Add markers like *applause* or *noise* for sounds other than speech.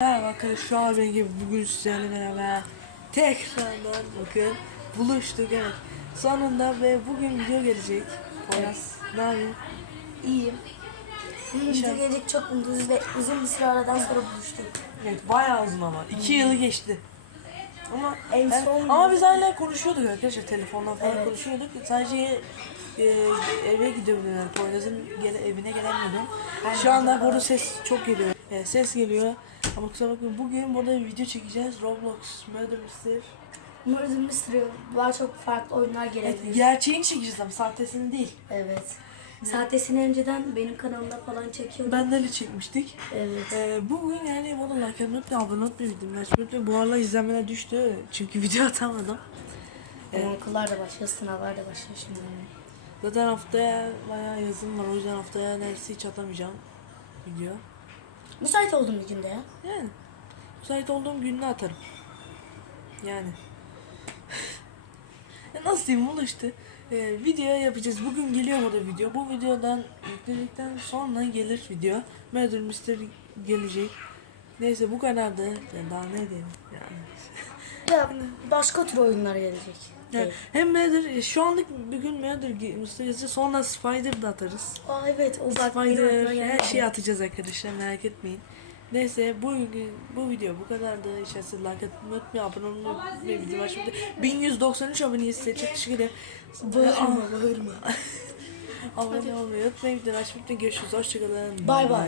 Merhaba arkadaşlar ben gibi bugün sizlerle beraber tekrardan bakın buluştuk evet. Sonunda ve bugün video gelecek. Poyraz ne yapayım İyiyim. Video gelecek çok mutluyuz ve uzun bir süre aradan sonra buluştuk. evet bayağı uzun ama iki yılı geçti. Ama En yani- son- ama biz hala konuşuyorduk arkadaşlar telefondan falan Evet. konuşuyorduk. Sadece e, eve yani Poyraz'ın gele, evine gelemiyordum şu anda burada ses çok geliyor. E, ses geliyor ama kusura bakmayın bugün burada bir video çekeceğiz Roblox Murder Mystery bir sürü daha çok farklı oyunlar Evet, gelebilir. gerçeğini çekeceğiz ama sahtesini değil. Evet. Sahtesini önceden benim kanalımda falan çekiyordum. Ben de çekmiştik. Evet. Ee, bugün yani bunu like atmayı unutmayın, abone olmayı unutmayın. Bu aralar izlenmeler düştü çünkü *laughs* video atamadım. Ama okullar da başlıyor, sınavlar da başlıyor şimdi. Zaten haftaya bayağı yazım var o yüzden haftaya neredeyse hiç atamayacağım video. Müsait oldum bir günde ya. Yani müsait olduğum günde atarım. Yani. Ya *laughs* Nasıl diyeyim buluştu. Ee, video yapacağız. Bugün geliyor burada video. Bu videodan yükledikten sonra gelir video. Murder Mystery gelecek. Neyse bu kadardı. Ben daha ne diyeyim yani. Ya başka tür oyunlar gelecek. Yani hem Murder şu anlık bugün Murder Mystery'si sonra Spider da atarız. Aa evet o bak Spider her şeyi atacağız arkadaşlar merak etmeyin. Neyse bu bu video bu kadardı. İçerisi like atmayı unutmayın. Abone olmayı unutmayın. Video başladı. 1193 aboneyiz size çok teşekkür ederim. Bağırma bağırma. *laughs* Abone olmayı unutmayın. Video başladı. Görüşürüz. Hoşçakalın. Bay bay.